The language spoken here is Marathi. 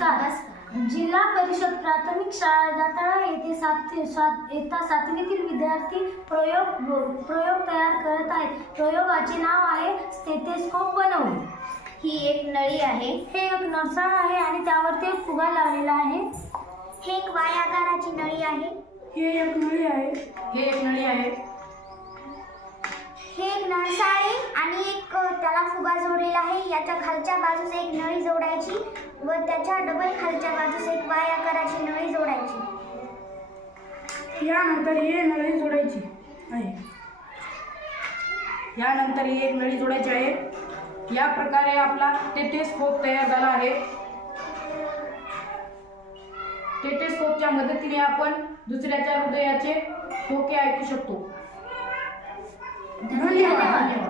नमस्कार. जिल्हा परिषद प्राथमिक शाळा दाताळा येथे इयत्ता 7वीतील विद्यार्थी प्रयोग तयार करत आहेत. प्रयोगाचे नाव आहे स्टेथोस्कोप बनवणे. ही एक नळी आहे. हे एक नळसाळ आहे आणि त्यावरती एक फुगा लावलेला आहे. हे एक वाय आकाराची नळी आहे. हे एक नळी आहे. हे एक नळी आहे. हे एक नळसाळ आहे आणि एक त्याला फुगा जोडलेला आहे. याच्या खालच्या बाजूस एक नळी जोडायची व त्याच्या डबल खालच्या बाजूस एक वाय आकाराची नळी जोडायची. यानंतर ही नळी जोडायची आहे. यानंतर ही एक नळी जोडायची आहे. या प्रकारे आपला स्टेथोस्कोप तयार झाला आहे. स्टेथोस्कोपच्या मदतीने आपण दुसऱ्याच्या हृदयाचे ठोके ऐकू शकतो. धन्यवाद.